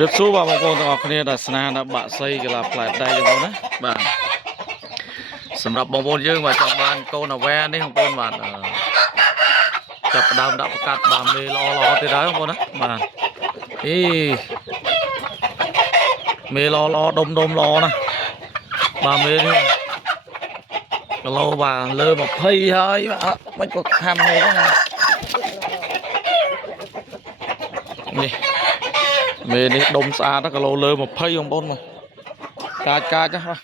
រៀបសួរបងប្អូនទាំងអស់គ្នាដែលស្នេហ៍ដល់បាក់សីកីឡាផ្លែដៃទាំងបងណាបាទសម្រាប់បងប្អូនយើងបាទចង់បានកូនអាវ៉ែនេះបងប្អូនបាទចាប់ផ្ដើមដាក់ប្រកាសបាទមេល្អទៀតហើយបងប្អូនណាបាទអីមេល្អដុំល្អណាបាទមេនេះគីឡូបាទលើ20ហើយបាទមិនក៏ខាំនេះហ្នឹងនេះមេនេះដុំស្អាតគីឡូលើ20បងប្អូនមកកាចណា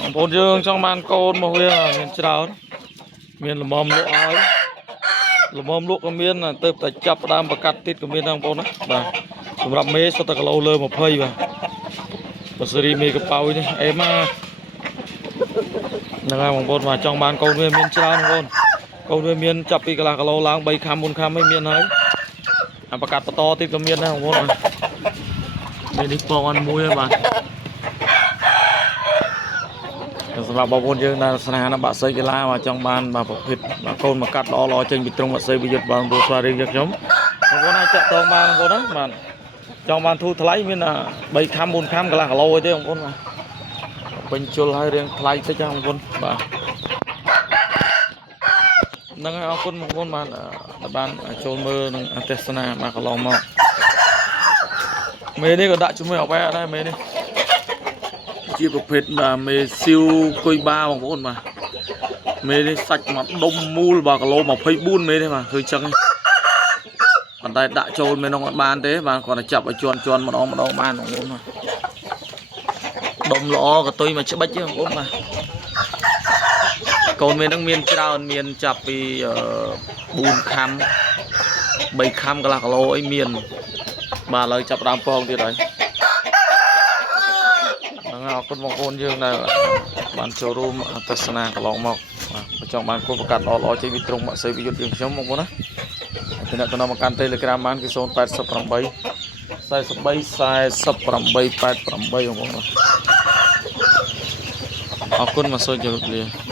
បងប្អូនយើងចង់បានកូនមកវាមានច្រើនមានល្មមលក់ហើយល្មមលក់ក៏មានទៅតែចាប់ដើមប្រកាត់ទៀតក៏មានដែរបងប្អូនណាបាទសម្រាប់មេសុទ្ធតែគីឡូលើ20បាទបើសេរីមេកប៉ោយនេះអេម៉ាហ្នឹងហើយបងប្អូនបាទចង់បានកូនវាមានច្រើនបងប្អូនកូនវាមានចាប់ពីកន្លះគីឡូឡើង3ខាំ4ខាំហើយមានហើយអាប្រកាសបន្តទៀតក៏មានដែរបងប្អូនមាននេះពងអត់មួយហើយបាទសម្រាប់បងប្អូនយើងដែលស្នេហាបាក់សីកីឡាបាទចង់បានបាទប្រភេទបាទកូនមកកាត់ល្អចេញពីទ្រុងបាក់សីវិយុទ្ធបានព្រោះស្វារៀងយកខ្ញុំបងប្អូនអាចចាក់តងបានបងប្អូនណាបាទចង់បានធូរថ្លៃមាន3ខាំ4ខាំកន្លះគីឡូអីទេបងប្អូនបាទពេញជុលហើយរៀងថ្លៃតិចបងប្អូនបាទហ្នឹងហើយអរគុណបងប្អូនបាទដែលបានចូលមើលនឹងទស្សនាបាទកន្លងមកមេនេះក៏ដាក់ជាមួយអាវ៉ែដែរមេនេះជាប្រភេទបាទមេស៊ីវគុយបាបងប្អូនបាទមេនេះសាច់មកដុំមូលបាទគីឡូ24មេនេះបាទគឺចឹងប៉ុន្តែដាក់ចូលមេនោះអត់បានទេបាទគាត់តែចាប់ឲ្យជន់ម្ដងបានបងប្អូនបាទដុំល្អកតុយមកច្បិចទេបងប្អូនបាទកូនមេនឹងមានច្រើនមានចាប់ពី4ខាំ3ខាំកន្លះគីឡូអីមានបាទឥឡូវចាប់ដើមពងទៀតហើយអរគុណបងប្អូនយើងដែលបានចូលរួមទស្សនាកន្លងមកបាទចង់បានគោលប្រកាសល្អចេញពីទ្រុងបាក់សីវិយុទ្ធយើងខ្ញុំបងប្អូនណាតំណមកកាន់ Telegram បានគឺ088 43 48 88បងប្អូនអរគុណមកសូមជម្រាបលា